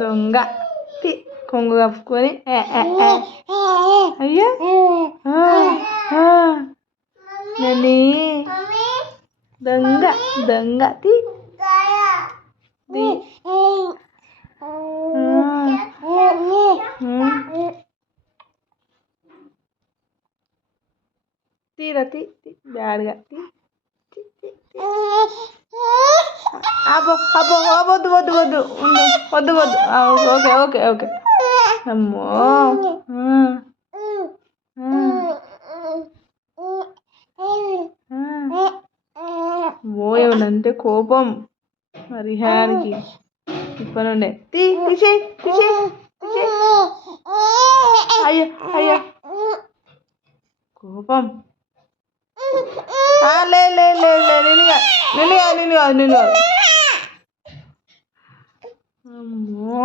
దొంగ తి కొంగు కప్పుకొని అయ్యా నని దొంగ దొంగ తి తీరా తి బ్యాడ్గా తి అబ్బో అబ్బో వద్దు వద్దు వద్దు వద్దు వద్దు ఓకే ఓకే ఓకే అమ్మో ఏమనంటే కోపం రిహాన్కి ఇప్పటి నుండే తీసేయి తీసేయి అయ్యో అయ్యో కోపం లే లే లే లే నేను కాదు అమ్మో